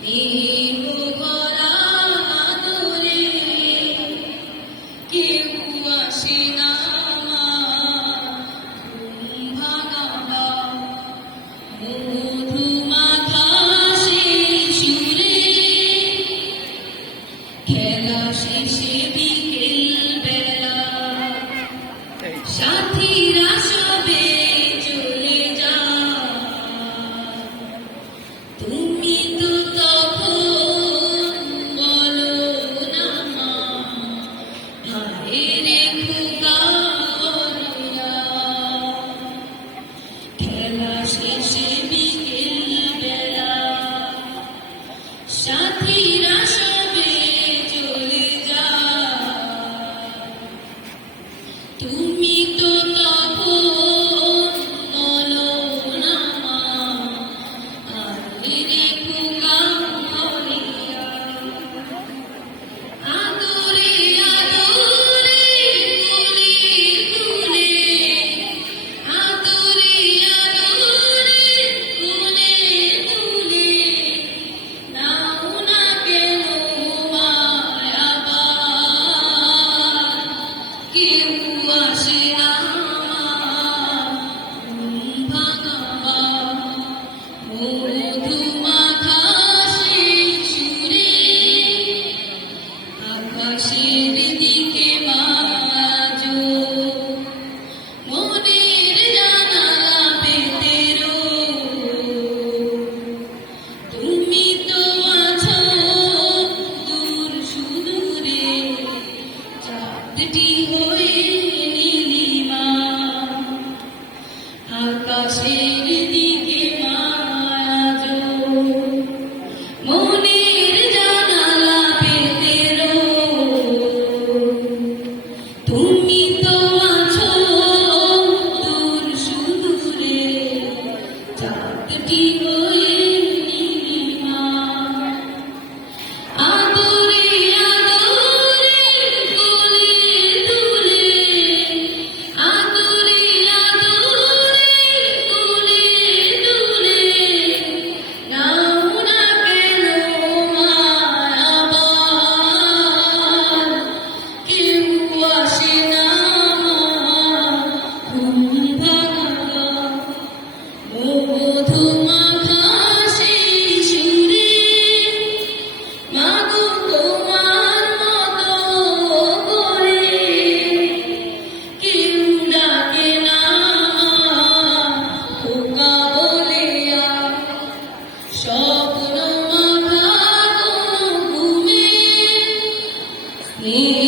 Be Ele E